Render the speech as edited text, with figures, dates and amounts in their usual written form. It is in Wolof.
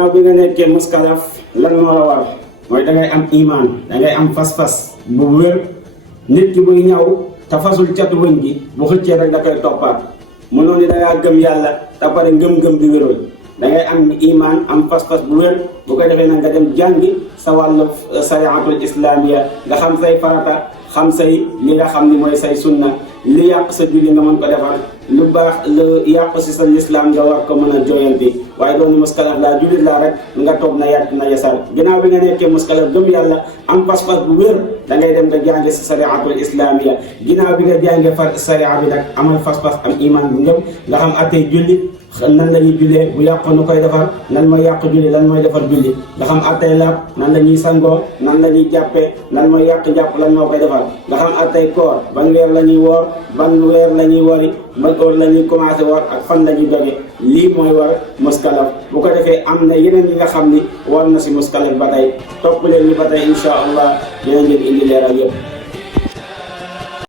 ginnaaw bi nga nekkee muskalaf lan moo la war mooy da ngay am iman da ngay am fas-fas bu wér. nit ki buy ñaw te fasul catu wëñ gi bu xëccee rek da koy toppaat mënoo ni da ngaa gëm yàlla te pare ngëm-ngëm bi wérul da ngay am iman am fas-fas bu wér bu ko defee nag nga dem jàngi sa wàllu sariatul islamiya nga xam say farata xam say li nga xam ni mooy say sunna li yàq sa julli nga mën ko defar lu baax lu yàq si sa lislaam nga war ko mën a jooyanti waaye doon muskalaf laa jullit laa rek nga toog na yàgg na yasar ginnaaw bi nga nekkee muskalaf gëm yàlla am pas-pas bu wér da ngay dem nga jànge si sariatul islamiya ginnaaw bi nga jànge fa saria bi nag amal pas-pas am iman bu ngëm nga xam attey julli nan la ñuy jullee bu yàqu nu koy defar nan mooy yàq julli lan mooy defar julli nga xam attey laab nan la ñuy sangoo nan la ñuy jàppee lan mooy yàq jàpp lan moo koy defar nga xam attey koor ban weer la ñuy woor ban weer la ñuy wori ban heure la ñuy commencé woor ak fan la ñuy doge lii mooy war muskalaf bu ko defee am na yeneen yi nga xam ni war na si muskalaf ba tey topp leen ñu ba tey insha allah dinañ leen indi leeral yëpp